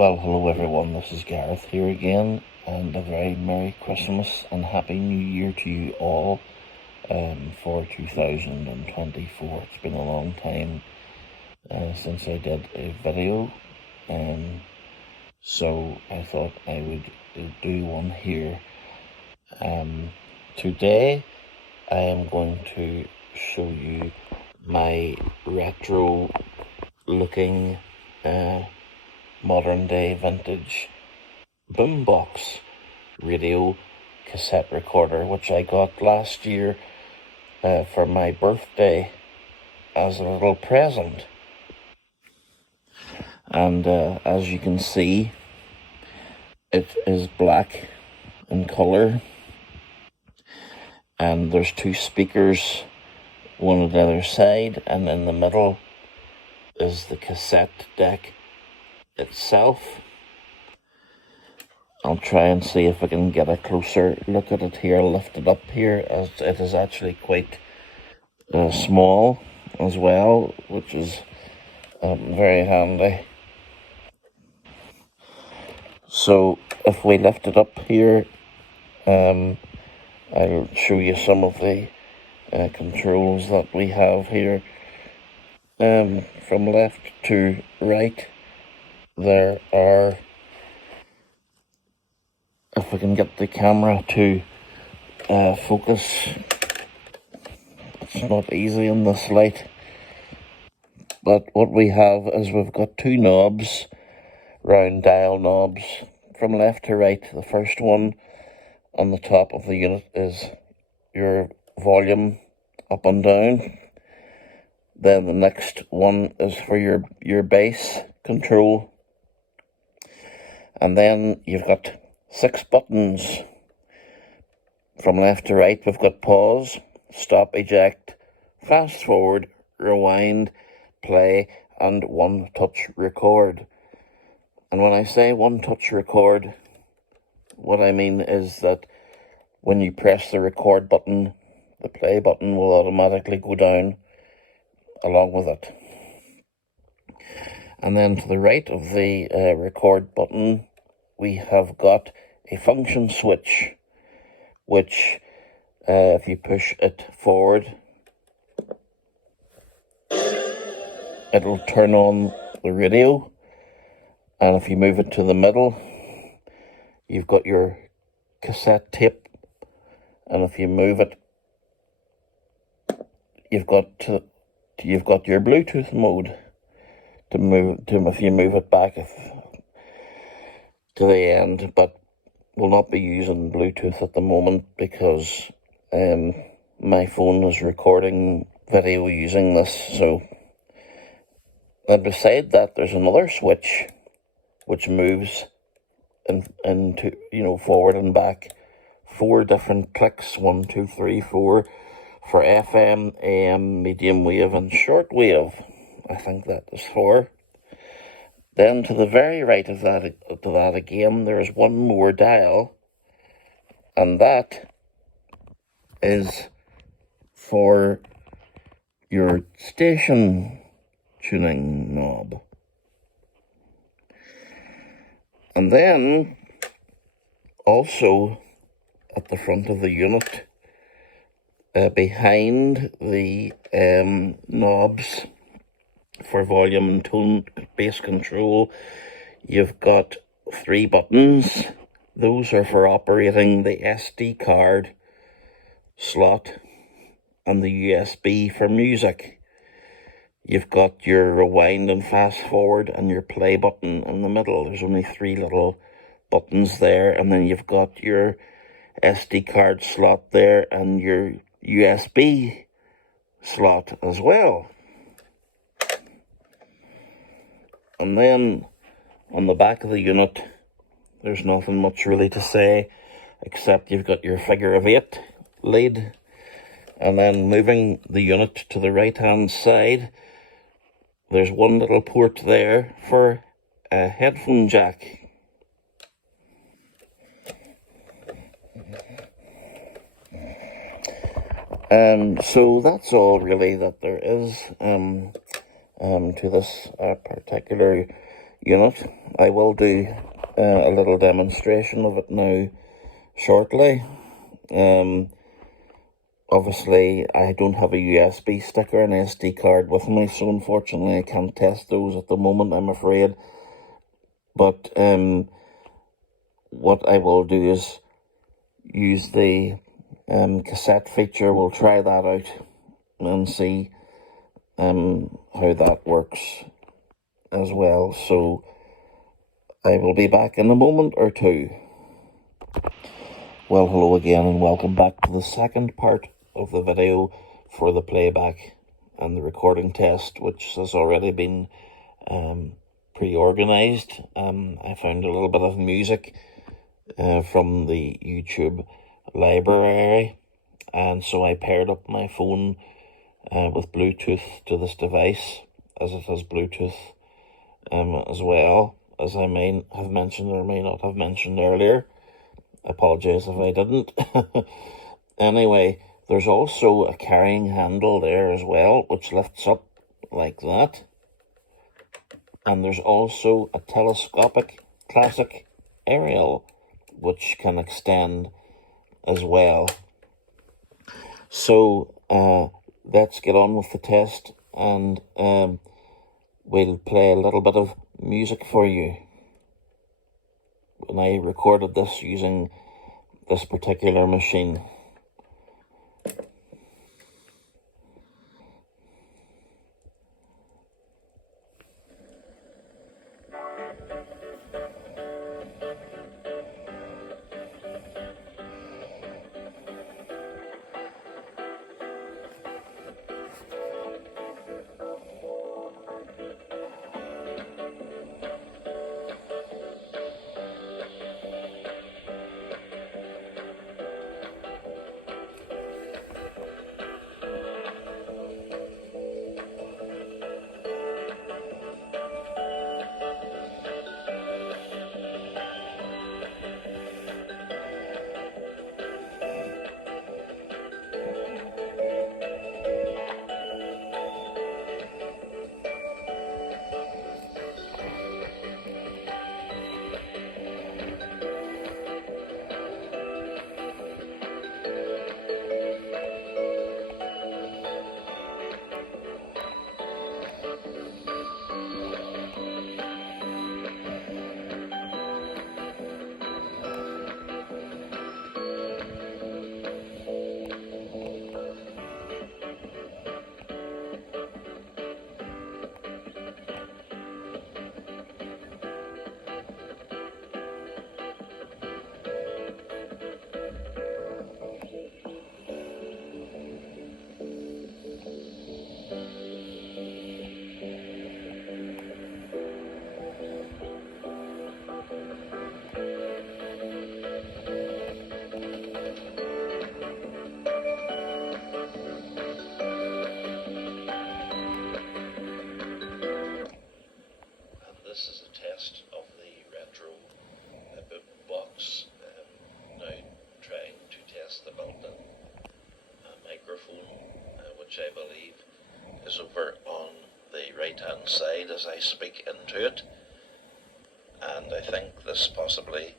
Well, hello everyone, this is Gareth here again, and a very Merry Christmas and Happy New Year to you all for 2024. It's been a long time since I did a video, so I thought I would do one here. Today I am going to show you my retro looking modern day vintage boombox radio cassette recorder, which I got last year for my birthday as a little present. And as you can see, it is black in colour, and there's two speakers, one on the other side, and in the middle is the cassette deck itself. I'll try and see if I can get a closer look at it here, lift it up here, as it is actually quite small as well, which is very handy. So if we lift it up here, I'll show you some of the controls that we have here. From left to right, there are, if I can get the camera to focus, it's not easy in this light, but what we have is we've got two knobs, round dial knobs, from left to right. The first one on the top of the unit is your volume up and down. Then the next one is for your bass control. And then you've got 6 buttons. From left to right, we've got pause, stop, eject, fast forward, rewind, play, and one touch record. And when I say one touch record, what I mean is that when you press the record button, the play button will automatically go down along with it. And then to the right of the record button, we have got a function switch, which if you push it forward, it'll turn on the radio. And if you move it to the middle, you've got your cassette tape. And if you move it, you've got your Bluetooth mode if you move it back to the end, but we'll not be using Bluetooth at the moment because my phone is recording video using this. So, and beside that, there's another switch which moves into forward and back, 4 different clicks, 1, 2, 3, 4, for FM, AM, medium wave, and short wave. I think that is 4. Then to the very right of that again, there is one more dial, and that is for your station tuning knob. And then also at the front of the unit, behind the knobs for volume and tone bass control, you've got 3 buttons. Those are for operating the SD card slot and the USB for music. You've got your rewind and fast forward and your play button in the middle. There's only 3 little buttons there, and then you've got your SD card slot there and your USB slot as well. And then on the back of the unit, there's nothing much really to say, except you've got your figure of 8 lead. And then moving the unit to the right hand side, there's one little port there for a headphone jack. So that's all really that there is to this particular unit. I will do a little demonstration of it now shortly. Obviously, I don't have a USB stick or an SD card with me, so unfortunately I can't test those at the moment, I'm afraid. But what I will do is use the cassette feature. We'll try that out and see how that works as well. So I will be back in a moment or two. Well, hello again and welcome back to the second part of the video for the playback and the recording test, which has already been pre-organised. I found a little bit of music from the YouTube library, and so I paired up my phone with Bluetooth to this device, as it has Bluetooth as well, as I may have mentioned or may not have mentioned earlier. I apologise if I didn't. Anyway, there's also a carrying handle there as well, which lifts up like that. And there's also a telescopic classic aerial, which can extend as well. So let's get on with the test, and we'll play a little bit of music for you. And I recorded this using this particular machine. This is a test of the retro boombox. Now trying to test the built-in microphone, which I believe is over on the right-hand side as I speak into it. And I think this possibly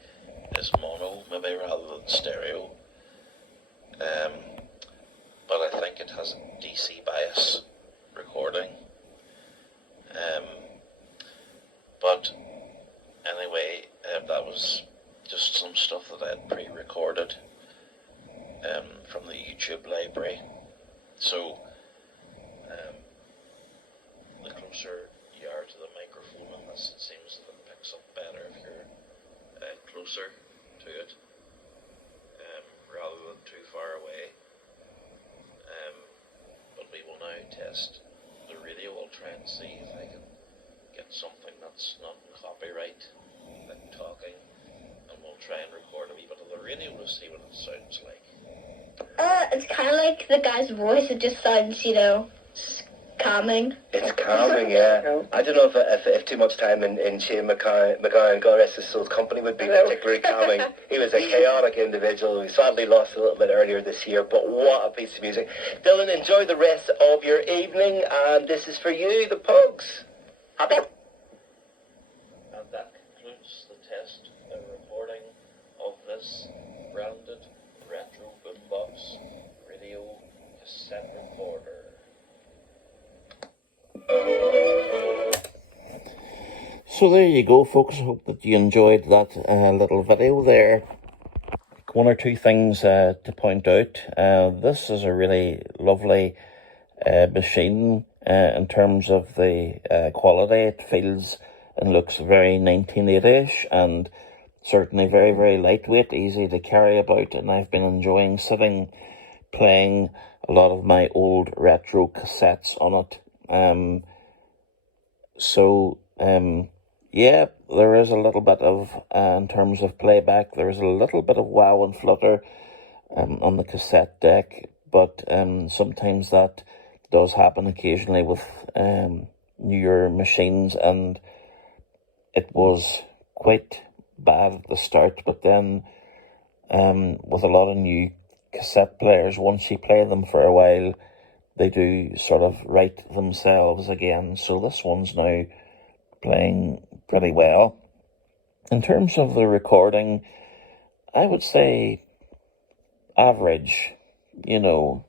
is mono, maybe rather than stereo. But I think it has a DC bias recording. But anyway, that was just some stuff that I had pre-recorded from the YouTube library. So the closer you are to the microphone on this, it seems that it picks up better if you're closer to it, rather than too far away. But we will now test the radio. We'll try and see if I can get something that's not copyright, like talking, and we'll try and record a wee bit of the radio to see what it sounds like. It's kind of like the guy's voice. It just sounds, calming. It's calming, yeah. I don't know if too much time in Shane McGowan, God rest his soul's company, would be particularly calming. He was a chaotic individual who sadly lost a little bit earlier this year, but what a piece of music. Dylan, enjoy the rest of your evening, and this is for you, the Pugs. Happy. And that So there you go, folks. I hope that you enjoyed that little video there. One or two things to point out. This is a really lovely machine in terms of the quality. It feels and looks very 1980ish, and certainly very, very lightweight, easy to carry about, and I've been enjoying sitting playing a lot of my old retro cassettes on it. Yeah, there is a little bit of, in terms of playback, there is a little bit of wow and flutter on the cassette deck, but sometimes that does happen occasionally with newer machines, and it was quite bad at the start, but then with a lot of new cassette players, once you play them for a while, they do sort of right themselves again. So this one's now playing pretty well. In terms of the recording, I would say average. You know,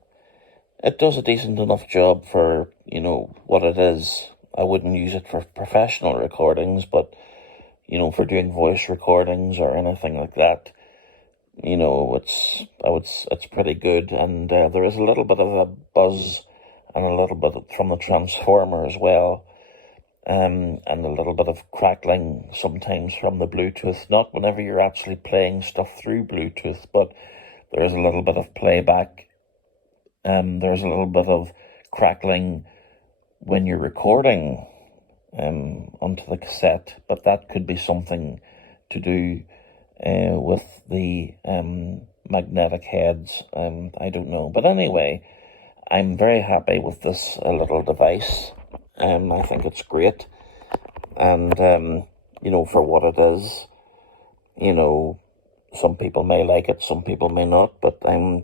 it does a decent enough job for, you know, what it is. I wouldn't use it for professional recordings, but, you know, for doing voice recordings or anything like that, you know, it's pretty good. And there is a little bit of a buzz and a little bit from the transformer as well. And a little bit of crackling sometimes from the Bluetooth, not whenever you're actually playing stuff through Bluetooth, but there is a little bit of playback, and there's a little bit of crackling when you're recording onto the cassette, but that could be something to do with the magnetic heads. I don't know, but anyway, I'm very happy with this little device. I think it's great, and you know, for what it is, you know, some people may like it, some people may not, but I'm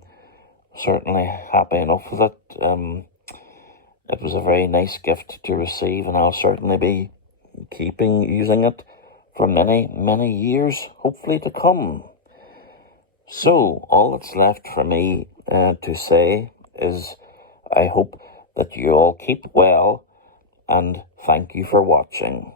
certainly happy enough with it. It was a very nice gift to receive, and I'll certainly be using it for many, many years, hopefully to come. So all that's left for me to say is I hope that you all keep well, and thank you for watching.